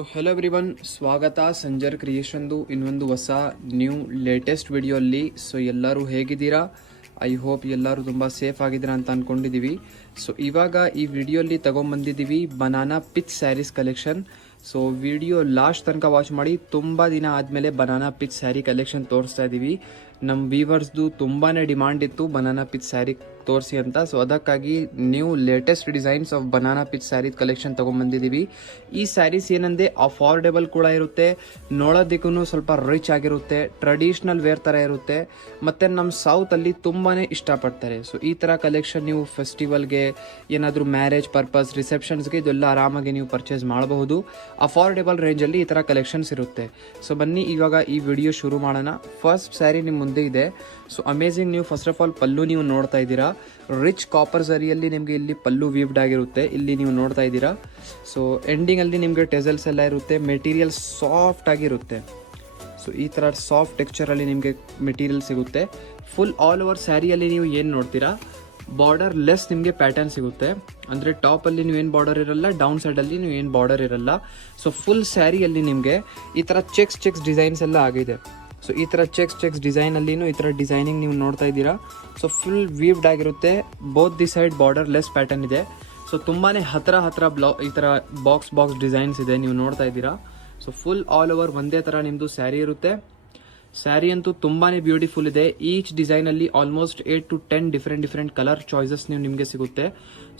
So hello everyone, ಸ್ವಾಗತ ಸಂಜರ್ ಕ್ರಿಯೇಷನ್ದು ಇನ್ನೊಂದು ಹೊಸ ನ್ಯೂ ಲೇಟೆಸ್ಟ್ ವಿಡಿಯೋ ಅಲ್ಲಿ. ಸೊ ಎಲ್ಲರೂ ಹೇಗಿದ್ದೀರಾ? ಐ ಹೋಪ್ ಎಲ್ಲರೂ ತುಂಬ ಸೇಫ್ ಆಗಿದ್ದೀರಾ ಅಂತ ಅಂದ್ಕೊಂಡಿದ್ದೀವಿ. ಸೊ ಇವಾಗ ಈ ವಿಡಿಯೋಲ್ಲಿ ತಗೊಂಬಂದಿದ್ದೀವಿ banana pith sarees collection. So video last ತನಕ ವಾಚ್ ಮಾಡಿ. ತುಂಬ ದಿನ ಆದಮೇಲೆ ಬನಾನಾ ಪಿಚ್ ಸ್ಯಾರಿ ಕಲೆಕ್ಷನ್ ತೋರಿಸ್ತಾ ಇದ್ದೀವಿ. ನಮ್ಮ ವ್ಯೂವರ್ಸ್ದು ತುಂಬಾ ಡಿಮಾಂಡ್ ಇತ್ತು ಬನಾನಾ ಪಿಚ್ ಸ್ಯಾರಿ ತೋರಿಸಿ ಅಂತ. ಸೊ ಅದಕ್ಕಾಗಿ new latest designs of banana pith saree collection ತೊಗೊಂಬಂದಿದ್ದೀವಿ. ಈ ಸ್ಯಾರೀಸ್ ಏನಂದರೆ ಅಫೋರ್ಡೆಬಲ್ ಕೂಡ ಇರುತ್ತೆ, ನೋಡೋದಕ್ಕೂ ಸ್ವಲ್ಪ ರಿಚ್ ಆಗಿರುತ್ತೆ, ಟ್ರೆಡಿಷ್ನಲ್ ವೇರ್ ಥರ ಇರುತ್ತೆ, ಮತ್ತು ನಮ್ಮ ಸೌತಲ್ಲಿ ತುಂಬಾ ಇಷ್ಟಪಡ್ತಾರೆ. ಸೊ ಈ ಥರ ಕಲೆಕ್ಷನ್ ನೀವು ಫೆಸ್ಟಿವಲ್ಗೆ, ಏನಾದರೂ ಮ್ಯಾರೇಜ್ ಪರ್ಪಸ್, ರಿಸೆಪ್ಷನ್ಸ್ಗೆ ಇದೆಲ್ಲ ಆರಾಮಾಗಿ ನೀವು ಪರ್ಚೇಸ್ ಮಾಡಬಹುದು. ಅಫೋರ್ಡೆಬಲ್ ರೇಂಜಲ್ಲಿ ಈ ಥರ ಕಲೆಕ್ಷನ್ಸ್ ಇರುತ್ತೆ. ಸೊ ಬನ್ನಿ ಇವಾಗ ಈ ವಿಡಿಯೋ ಶುರು ಮಾಡೋಣ. ಫಸ್ಟ್ ಸ್ಯಾರಿ ನಿಮ್ಮ ಮುಂದೆ ಇದೆ. So amazing. ನೀವು ಫಸ್ಟ್ ಆಫ್ ಆಲ್ ಪಲ್ಲು ನೀವು ನೋಡ್ತಾ ಇದ್ದೀರಾ, ರಿಚ್ ಕಾಪರ್ ಸರಿಯಲ್ಲಿ ನಿಮಗೆ ಇಲ್ಲಿ ಪಲ್ಲು ವೀವ್ಡ್ ಆಗಿರುತ್ತೆ, ಇಲ್ಲಿ ನೀವು ನೋಡ್ತಾ ಇದ್ದೀರಾ. ಸೊ ಎಂಡಿಂಗಲ್ಲಿ ನಿಮಗೆ ಟೆಸಲ್ಸ್ ಎಲ್ಲ ಇರುತ್ತೆ, ಮೆಟೀರಿಯಲ್ ಸಾಫ್ಟ್ ಆಗಿರುತ್ತೆ. ಸೊ ಈ ಥರ ಸಾಫ್ಟ್ ಟೆಕ್ಸ್ಚರಲ್ಲಿ ನಿಮಗೆ ಮೆಟೀರಿಯಲ್ ಸಿಗುತ್ತೆ. ಫುಲ್ ಆಲ್ ಓವರ್ ಸ್ಯಾರಿಯಲ್ಲಿ ನೀವು ಏನು ನೋಡ್ತೀರಾ, ಬಾರ್ಡರ್ ಲೆಸ್ ನಿಮಗೆ ಪ್ಯಾಟರ್ನ್ ಸಿಗುತ್ತೆ. ಅಂದರೆ ಟಾಪಲ್ಲಿ ನೀವೇನು ಬಾರ್ಡರ್ ಇರಲ್ಲ, ಡೌನ್ ಸೈಡಲ್ಲಿ ನೀವು ಏನು ಬಾರ್ಡರ್ ಇರಲ್ಲ. ಸೊ ಫುಲ್ ಸ್ಯಾರಿಯಲ್ಲಿ ನಿಮಗೆ ಈ ಥರ ಚೆಕ್ಸ್ ಡಿಸೈನ್ಸ್ ಎಲ್ಲ ಆಗಿದೆ. ಸೊ ಈ ಥರ ಚೆಕ್ಸ್ ಡಿಸೈನಲ್ಲಿನೂ ಈ ಥರ ಡಿಸೈನಿಂಗ್ ನೀವು ನೋಡ್ತಾ ಇದ್ದೀರಾ. ಸೊ ಫುಲ್ ವೀವ್ಡ್ ಆಗಿರುತ್ತೆ, both the side border less pattern ಇದೆ. ಸೊ ತುಂಬಾ ಹತ್ರ ಈ ಥರ ಬಾಕ್ಸ್ ಡಿಸೈನ್ಸ್ ಇದೆ, ನೀವು ನೋಡ್ತಾ ಇದ್ದೀರಾ. ಸೊ ಫುಲ್ ಆಲ್ ಓವರ್ ಒಂದೇ ಥರ ನಿಮ್ಮದು ಸ್ಯಾರಿ ಇರುತ್ತೆ. ಸ್ಯಾರಿ ಅಂತೂ ತುಂಬಾ ಬ್ಯೂಟಿಫುಲ್ ಇದೆ. ಈಚ್ ಡಿಸೈನಲ್ಲಿ almost 8 to 10 different colour choices ನಿಮಗೆ ಸಿಗುತ್ತೆ.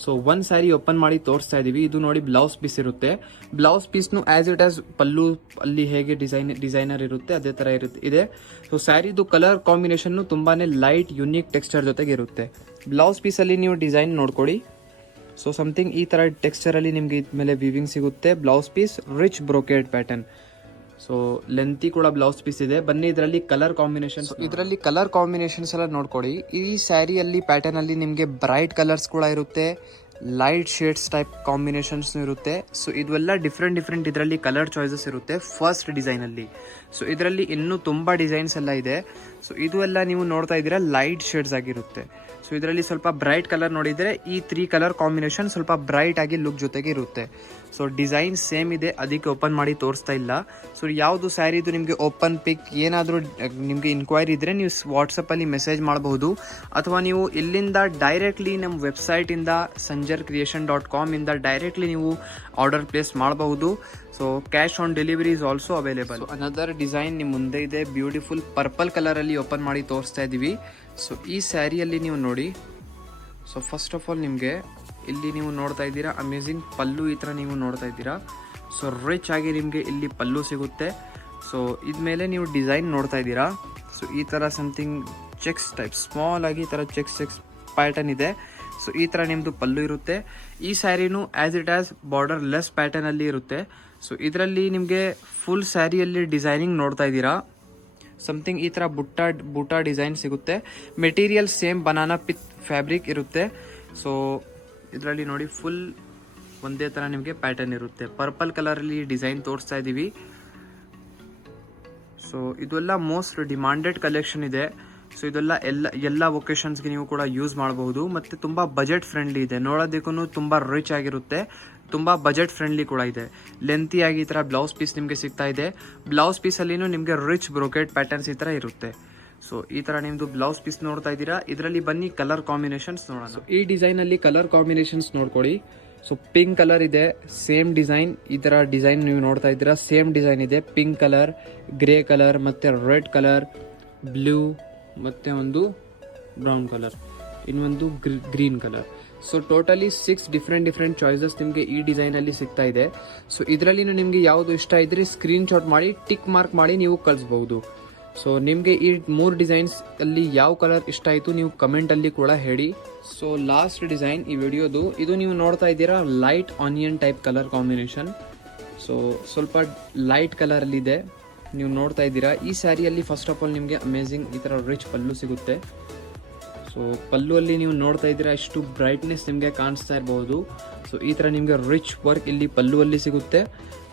ಸೊ ಒಂದು ಸ್ಯಾರಿ ಓಪನ್ ಮಾಡಿ ತೋರಿಸ್ತಾ ಇದ್ದೀವಿ. ಇದು ನೋಡಿ ಬ್ಲೌಸ್ ಪೀಸ್ ಇರುತ್ತೆ. ಬ್ಲೌಸ್ ಪೀಸ್ನು ಆಸ್ ಇಟ್ ಆಸ್ ಪಲ್ಲು ಅಲ್ಲಿ ಹೇಗೆ ಡಿಸೈನರ್ ಇರುತ್ತೆ ಅದೇ ಥರ ಇದೆ. ಸೊ ಸ್ಯಾರಿದು ಕಲರ್ ಕಾಂಬಿನೇಷನ್ನು ತುಂಬಾ ಲೈಟ್ ಯುನೀಕ್ ಟೆಕ್ಸ್ಚರ್ ಜೊತೆಗೆ ಇರುತ್ತೆ. ಬ್ಲೌಸ್ ಪೀಸಲ್ಲಿ ನೀವು ಡಿಸೈನ್ ನೋಡ್ಕೊಳ್ಳಿ. ಸೊ ಸಮಥಿಂಗ್ ಈ ಥರ ಟೆಕ್ಸ್ಚರಲ್ಲಿ ನಿಮಗೆ ಇದ್ಮೇಲೆ ವೀವಿಂಗ್ ಸಿಗುತ್ತೆ. Blouse piece rich brocade pattern. So lengthy ಕೂಡ ಬ್ಲೌಸ್ ಪೀಸ್ ಇದೆ. ಬನ್ನಿ ಇದರಲ್ಲಿ ಕಲರ್ ಕಾಂಬಿನೇಷನ್ಸ್ ಎಲ್ಲ ನೋಡ್ಕೊಳ್ಳಿ. ಈ ಸ್ಯಾರಿಯಲ್ಲಿ ಪ್ಯಾಟರ್ನ್ ಅಲ್ಲಿ ನಿಮಗೆ ಬ್ರೈಟ್ ಕಲರ್ಸ್ ಕೂಡ ಇರುತ್ತೆ, ಲೈಟ್ ಶೇಡ್ಸ್ ಟೈಪ್ ಕಾಂಬಿನೇಷನ್ಸ್ ಇರುತ್ತೆ. ಸೊ ಇದೆಲ್ಲ ಡಿಫ್ರೆಂಟ್ ಇದರಲ್ಲಿ ಕಲರ್ ಚಾಯ್ಸಸ್ ಇರುತ್ತೆ ಫಸ್ಟ್ ಡಿಸೈನ್ ಅಲ್ಲಿ. ಸೊ ಇದರಲ್ಲಿ ಇನ್ನೂ ತುಂಬಾ ಡಿಸೈನ್ಸ್ ಎಲ್ಲ ಇದೆ. ಸೊ ಇದು ಎಲ್ಲ ನೀವು ನೋಡ್ತಾ ಇದ್ದೀರಾ ಲೈಟ್ ಶೇಡ್ಸ್ ಆಗಿರುತ್ತೆ. ಸೊ ಇದರಲ್ಲಿ ಸ್ವಲ್ಪ ಬ್ರೈಟ್ ಕಲರ್ ನೋಡಿದರೆ ಈ 3 ಕಲರ್ ಕಾಂಬಿನೇಷನ್ ಸ್ವಲ್ಪ ಬ್ರೈಟ್ ಆಗಿ ಲುಕ್ ಜೊತೆಗೆ ಇರುತ್ತೆ. ಸೊ ಡಿಸೈನ್ ಸೇಮ್ ಇದೆ, ಅದಕ್ಕೆ ಓಪನ್ ಮಾಡಿ ತೋರಿಸ್ತಾ ಇಲ್ಲ. ಸೊ ಯಾವುದು ಸ್ಯಾರಿದು ನಿಮಗೆ ಓಪನ್ ಪಿಕ್ ಏನಾದರೂ ನಿಮಗೆ ಇನ್ಕ್ವೈರಿ ಇದ್ದರೆ ನೀವು ವಾಟ್ಸಪ್ಪಲ್ಲಿ ಮೆಸೇಜ್ ಮಾಡಬಹುದು, ಅಥವಾ ನೀವು ಇಲ್ಲಿಂದ ಡೈರೆಕ್ಟ್ಲಿ ನಮ್ಮ ವೆಬ್ಸೈಟಿಂದ sanjarcreation.com ಇಂದ ಡೈರೆಕ್ಟ್ಲಿ ನೀವು ಆರ್ಡರ್ ಪ್ಲೇಸ್ ಮಾಡಬಹುದು. So cash on delivery is also available. Another design ನಿಮ್ಮ ಮುಂದೆ ಇದೆ, ಬ್ಯೂಟಿಫುಲ್ ಪರ್ಪಲ್ ಕಲರಲ್ಲಿ ಓಪನ್ ಮಾಡಿ ತೋರಿಸ್ತಾ ಇದ್ದೀವಿ. ಸೊ ಈ ಸ್ಯಾರಿಯಲ್ಲಿ ನೀವು ನೋಡಿ. ಸೊ ಫಸ್ಟ್ ಆಫ್ ಆಲ್ ನಿಮಗೆ ಇಲ್ಲಿ ನೀವು ನೋಡ್ತಾ ಇದ್ದೀರಾ ಅಮೇಝಿಂಗ್ ಪಲ್ಲು, ಈ ಥರ ನೀವು ನೋಡ್ತಾ ಇದ್ದೀರಾ. ಸೊ ರಿಚ್ ಆಗಿ ನಿಮಗೆ ಇಲ್ಲಿ ಪಲ್ಲು ಸಿಗುತ್ತೆ. ಸೊ ಇದ್ಮೇಲೆ ನೀವು ಡಿಸೈನ್ ನೋಡ್ತಾ ಇದ್ದೀರಾ. ಸೊ ಈ ಥರ ಸಮಥಿಂಗ್ ಚೆಕ್ಸ್ ಟೈಪ್ ಸ್ಮಾಲ್ ಆಗಿ ಈ ಥರ ಚೆಕ್ಸ್ ಪ್ಯಾಟರ್ನ್ ಇದೆ. ಸೊ ಈ ಥರ ನಿಮ್ಮದು ಪಲ್ಲು ಇರುತ್ತೆ. ಈ ಸ್ಯಾರಿನೂ ಆಸ್ ಇಟ್ ಆಸ್ ಬಾರ್ಡರ್ ಲೆಸ್ ಪ್ಯಾಟರ್ನಲ್ಲಿ ಇರುತ್ತೆ. ಸೊ ಇದರಲ್ಲಿ ನಿಮಗೆ ಫುಲ್ ಸ್ಯಾರಿಯಲ್ಲಿ ಡಿಸೈನಿಂಗ್ ನೋಡ್ತಾ ಇದ್ದೀರಾ. ಸಮಥಿಂಗ್ ಈ ಥರ ಬುಟ್ಟ ಡಿಸೈನ್ ಸಿಗುತ್ತೆ. Material same banana pitch fabric ಇರುತ್ತೆ. ಸೊ ಇದರಲ್ಲಿ ನೋಡಿ ಫುಲ್ ಒಂದೇ ಥರ ನಿಮಗೆ ಪ್ಯಾಟರ್ನ್ ಇರುತ್ತೆ. ಪರ್ಪಲ್ ಕಲರಲ್ಲಿ ಡಿಸೈನ್ ತೋರಿಸ್ತಾ ಇದ್ದೀವಿ. ಸೊ ಇದೆಲ್ಲ ಮೋಸ್ಟ್ ಡಿಮಾಂಡೆಡ್ ಕಲೆಕ್ಷನ್ ಇದೆ. ಸೊ ಇದೆಲ್ಲ ಎಲ್ಲ ಒಕೇಶನ್ಸ್ಗೆ ನೀವು ಕೂಡ ಯೂಸ್ ಮಾಡಬಹುದು, ಮತ್ತು ತುಂಬ ಬಜೆಟ್ ಫ್ರೆಂಡ್ಲಿ ಇದೆ. ನೋಡೋದಕ್ಕೂ ತುಂಬ ರಿಚ್ ಆಗಿರುತ್ತೆ, ತುಂಬ ಬಜೆಟ್ ಫ್ರೆಂಡ್ಲಿ ಕೂಡ ಇದೆ. ಲೆಂತಿಯಾಗಿ ಈ ಥರ ಬ್ಲೌಸ್ ಪೀಸ್ ನಿಮಗೆ ಸಿಗ್ತಾ ಇದೆ. ಬ್ಲೌಸ್ ಪೀಸಲ್ಲಿನೂ ನಿಮಗೆ ರಿಚ್ ಬ್ರೊಕೆಟ್ ಪ್ಯಾಟರ್ನ್ಸ್ ಈ ಥರ ಇರುತ್ತೆ. ಸೊ ಈ ಥರ ನಿಮ್ಮದು ಬ್ಲೌಸ್ ಪೀಸ್ ನೋಡ್ತಾ ಇದ್ದೀರಾ. ಇದರಲ್ಲಿ ಬನ್ನಿ ಕಲರ್ ಕಾಂಬಿನೇಷನ್ಸ್ ನೋಡೋಣ. ಸೊ ಈ ಡಿಸೈನಲ್ಲಿ ಕಲರ್ ಕಾಂಬಿನೇಷನ್ಸ್ ನೋಡ್ಕೊಳ್ಳಿ. ಸೊ ಪಿಂಕ್ ಕಲರ್ ಇದೆ, ಸೇಮ್ ಡಿಸೈನ್. ಈ ಥರ ಡಿಸೈನ್ ನೀವು ನೋಡ್ತಾ ಇದ್ದೀರಾ, ಸೇಮ್ ಡಿಸೈನ್ ಇದೆ. ಪಿಂಕ್ ಕಲರ್, ಗ್ರೇ ಕಲರ್, ಮತ್ತು ರೆಡ್ ಕಲರ್, ಬ್ಲೂ, ಮತ್ತು ಒಂದು ಬ್ರೌನ್ ಕಲರ್, ಇನ್ನೊಂದು green colour. So totally 6 different choices ನಿಮಗೆ ಈ ಡಿಸೈನಲ್ಲಿ ಸಿಗ್ತಾ ಇದೆ. ಸೊ ಇದರಲ್ಲಿ ನಿಮಗೆ ಯಾವುದು ಇಷ್ಟ ಇದ್ರೆ ಸ್ಕ್ರೀನ್ ಶಾಟ್ ಮಾಡಿ ಟಿಕ್ ಮಾರ್ಕ್ ಮಾಡಿ ನೀವು ಕಳಿಸ್ಬಹುದು. ಸೊ ನಿಮಗೆ ಈ 3 ಡಿಸೈನ್ಸ್ ಅಲ್ಲಿ ಯಾವ ಕಲರ್ ಇಷ್ಟ ಆಯಿತು ನೀವು ಕಮೆಂಟಲ್ಲಿ ಕೂಡ ಹೇಳಿ. ಸೊ ಲಾಸ್ಟ್ ಡಿಸೈನ್ ಈ ವಿಡಿಯೋದು, ಇದು ನೀವು ನೋಡ್ತಾ ಇದ್ದೀರಾ light onion type colour combination. So ಸ್ವಲ್ಪ ಲೈಟ್ ಕಲರಲ್ಲಿದೆ, ನೀವು ನೋಡ್ತಾ ಇದ್ದೀರಾ. ಈ ಸ್ಯಾರಿಯಲ್ಲಿ ಫಸ್ಟ್ ಆಫ್ ಆಲ್ ನಿಮಗೆ ಅಮೇಝಿಂಗ್ ಈ ಥರ ರಿಚ್ ಪಲ್ಲು ಸಿಗುತ್ತೆ. ಸೊ ಪಲ್ಲುವಲ್ಲಿ ನೀವು ನೋಡ್ತಾ ಇದ್ದೀರಾ ಎಷ್ಟು ಬ್ರೈಟ್ನೆಸ್ ನಿಮಗೆ ಕಾಣಿಸ್ತಾ ಇರಬಹುದು. ಸೊ ಈ ಥರ ನಿಮಗೆ ರಿಚ್ ವರ್ಕ್ ಇಲ್ಲಿ ಪಲ್ಲುವಲ್ಲಿ ಸಿಗುತ್ತೆ.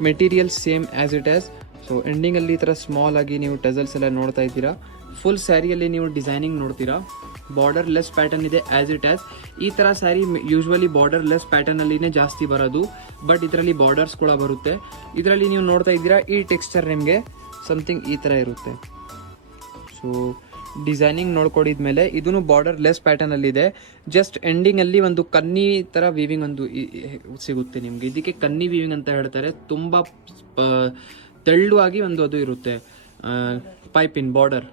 Material same as it is. So ಎಂಡಿಂಗಲ್ಲಿ ಈ ಥರ ಸ್ಮಾಲ್ ಆಗಿ ನೀವು ಟೆಸಲ್ಸ್ ಎಲ್ಲ ನೋಡ್ತಾ ಇದ್ದೀರಾ. ಫುಲ್ ಸ್ಯಾರಿಯಲ್ಲಿ ನೀವು ಡಿಸೈನಿಂಗ್ ನೋಡ್ತೀರಾ. ಬಾರ್ಡರ್ ಲೆಸ್ ಪ್ಯಾಟರ್ನ್ ಇದೆ ಆಸ್ ಇಟ್ ಆಸ್. ಈ ತರ sari usually border less pattern ಅಲ್ಲಿನೇ ಜಾಸ್ತಿ ಬರೋದು, ಬಟ್ ಇದರಲ್ಲಿ ಬಾರ್ಡರ್ಸ್ ಕೂಡ ಬರುತ್ತೆ. ಇದರಲ್ಲಿ ನೀವು ನೋಡ್ತಾ ಇದ್ದೀರಾ ಈ ಟೆಕ್ಸ್ಚರ್ ನಿಮಗೆ ಸಮಥಿಂಗ್ ಈ ತರ ಇರುತ್ತೆ. ಸೊ ಡಿಸೈನಿಂಗ್ ನೋಡ್ಕೊಂಡಿದ್ಮೇಲೆ ಇದನ್ನು ಬಾರ್ಡರ್ ಲೆಸ್ ಪ್ಯಾಟರ್ನ್ ಅಲ್ಲಿ ಇದೆ. ಜಸ್ಟ್ ಎಂಡಿಂಗ್ ಅಲ್ಲಿ ಒಂದು ಕನ್ನಿ ತರ ವೀವಿಂಗ್ ಒಂದು ಸಿಗುತ್ತೆ ನಿಮ್ಗೆ. ಇದಕ್ಕೆ ಕನ್ನಿ ವೀವಿಂಗ್ ಅಂತ ಹೇಳ್ತಾರೆ. ತುಂಬಾ ತೆಳ್ಳುವಾಗಿ ಒಂದು ಅದು ಇರುತ್ತೆ ಪೈಪಿನ್ ಬಾರ್ಡರ್.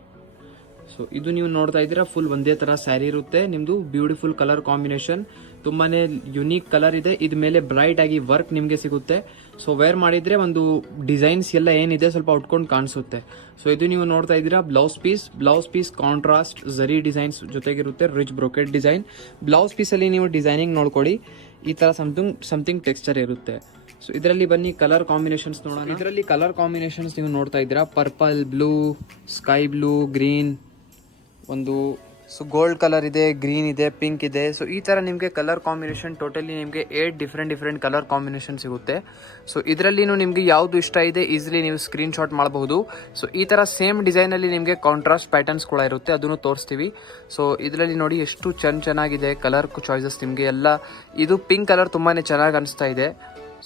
ಸೊ ಇದು ನೀವು ನೋಡ್ತಾ ಇದ್ದೀರಾ ಫುಲ್ ಒಂದೇ ತರ ಸ್ಯಾರಿ ಇರುತ್ತೆ ನಿಮ್ದು. ಬ್ಯೂಟಿಫುಲ್ ಕಲರ್ ಕಾಂಬಿನೇಷನ್, ತುಂಬಾನೇ ಯುನೀಕ್ ಕಲರ್ ಇದೆ. ಇದ್ ಮೇಲೆ ಬ್ರೈಟ್ ಆಗಿ ವರ್ಕ್ ನಿಮ್ಗೆ ಸಿಗುತ್ತೆ. ಸೊ ವೇರ್ ಮಾಡಿದ್ರೆ ಒಂದು ಡಿಸೈನ್ಸ್ ಎಲ್ಲ ಏನಿದೆ ಸ್ವಲ್ಪ ಉಟ್ಕೊಂಡು ಕಾಣಿಸುತ್ತೆ. ಸೊ ಇದು ನೀವು ನೋಡ್ತಾ ಇದ್ದೀರಾ blouse piece contrast zari designs ಜೊತೆಗಿರುತ್ತೆ, rich brocade design. Blouse piece ಅಲ್ಲಿ ನೀವು ಡಿಸೈನಿಂಗ್ ನೋಡ್ಕೊಡಿ, ಈ ತರ ಸಮಥಿಂಗ್ ಟೆಕ್ಸ್ಚರ್ ಇರುತ್ತೆ. ಸೊ ಇದರಲ್ಲಿ ಬನ್ನಿ ಕಲರ್ ಕಾಂಬಿನೇಷನ್ಸ್ ನೋಡೋಣ. ಇದರಲ್ಲಿ ಕಲರ್ ಕಾಂಬಿನೇಷನ್ಸ್ ನೀವು ನೋಡ್ತಾ ಇದ್ದೀರಾ purple, blue, sky blue, green, ಒಂದು ಗೋಲ್ಡ್ ಕಲರ್ ಇದೆ, ಗ್ರೀನ್ ಇದೆ, ಪಿಂಕ್ ಇದೆ. ಸೊ ಈ ತರ ನಿಮಗೆ ಕಲರ್ ಕಾಂಬಿನೇಷನ್ ಟೋಟಲಿ ನಿಮಗೆ 8 ಡಿಫ್ರೆಂಟ್ ಕಲರ್ ಕಾಂಬಿನೇಷನ್ ಸಿಗುತ್ತೆ. ಸೊ ಇದರಲ್ಲಿ ನಿಮಗೆ ಯಾವ್ದು ಇಷ್ಟ ಇದೆ ಈಸಿಲಿ ನೀವು ಸ್ಕ್ರೀನ್ ಶಾಟ್ ಮಾಡಬಹುದು. ಸೊ ಈ ತರ ಸೇಮ್ ಡಿಸೈನ್ ಅಲ್ಲಿ ನಿಮಗೆ ಕಾಂಟ್ರಾಸ್ಟ್ ಪ್ಯಾಟರ್ನ್ಸ್ ಕೂಡ ಇರುತ್ತೆ, ಅದನ್ನು ತೋರಿಸ್ತೀವಿ. ಸೊ ಇದರಲ್ಲಿ ನೋಡಿ ಎಷ್ಟು ಚೆನ್ನಾಗಿದೆ ಕಲರ್ ಚಾಯ್ಸಸ್ ನಿಮಗೆ ಎಲ್ಲ. ಇದು ಪಿಂಕ್ ಕಲರ್ ತುಂಬಾನೇ ಚೆನ್ನಾಗಿ ಅನಿಸ್ತಾ ಇದೆ.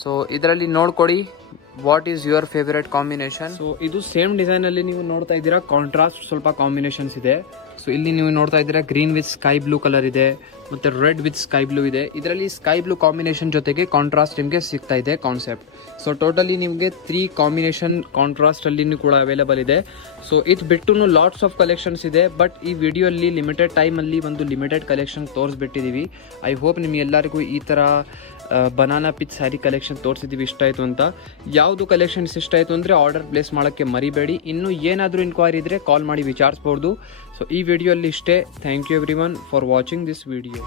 ಸೊ ಇದರಲ್ಲಿ ನೋಡ್ಕೊಡಿ what is your favourite combination. So ಇದು ಸೇಮ್ ಡಿಸೈನ್ ಅಲ್ಲಿ ನೀವು ನೋಡ್ತಾ ಇದ್ದೀರಾ ಕಾಂಟ್ರಾಸ್ಟ್ ಸ್ವಲ್ಪ ಕಾಂಬಿನೇಷನ್ಸ್ ಇದೆ. ಸೊ ಇಲ್ಲಿ ನೀವು ನೋಡ್ತಾ ಇದ್ದೀರಾ green with sky blue colour ಇದೆ, ಮತ್ತೆ ರೆಡ್ ವಿತ್ ಸ್ಕೈ ಬ್ಲೂ ಇದೆ. ಇದರಲ್ಲಿ ಸ್ಕೈ ಬ್ಲೂ ಕಾಂಬಿನೇಷನ್ ಜೊತೆಗೆ ಕಾಂಟ್ರಾಸ್ಟ್ ನಿಮಗೆ ಸಿಗ್ತಾ ಇದೆ ಕಾನ್ಸೆಪ್ಟ್. ಸೊ ಟೋಟಲಿ ನಿಮಗೆ 3 ಕಾಂಬಿನೇಷನ್ ಕಾಂಟ್ರಾಸ್ಟ್ ಅಲ್ಲಿ ಕೂಡ ಅವೈಲೇಬಲ್ ಇದೆ. ಸೊ ಇದು ಬಿಟ್ಟು ಲಾಟ್ಸ್ ಆಫ್ ಕಲೆಕ್ಷನ್ಸ್ ಇದೆ, ಬಟ್ ಈ ವಿಡಿಯೋ ಅಲ್ಲಿ ಲಿಮಿಟೆಡ್ ಟೈಮ್ ಅಲ್ಲಿ ಒಂದು ಲಿಮಿಟೆಡ್ ಕಲೆಕ್ಷನ್ ತೋರಿಸ್ಬಿಟ್ಟಿದೀವಿ. ಐ ಹೋಪ್ ನಿಮ್ಗೆಲ್ಲರಿಗೂ ಈ ತರ ಬನಾನಾ ಪಿಚ್ ಸ್ಯಾರಿ ಕಲೆಕ್ಷನ್ ತೋರಿಸಿದೀವಿ ಇಷ್ಟ ಆಯಿತು ಅಂತ. ಯಾವುದು ಕಲೆಕ್ಷನ್ಸ್ ಇಷ್ಟ ಆಯಿತು ಅಂದರೆ ಆರ್ಡರ್ ಪ್ಲೇಸ್ ಮಾಡೋಕ್ಕೆ ಮರಿಬೇಡಿ. ಇನ್ನೂ ಏನಾದರೂ ಇನ್ಕ್ವೈರಿ ಇದ್ದರೆ ಕಾಲ್ ಮಾಡಿ ವಿಚಾರಿಸ್ಬೋದು. ಸೊ ಈ ವಿಡಿಯೋ ಅಲ್ಲಿ ಇಷ್ಟೇ. Thank you everyone for watching this video.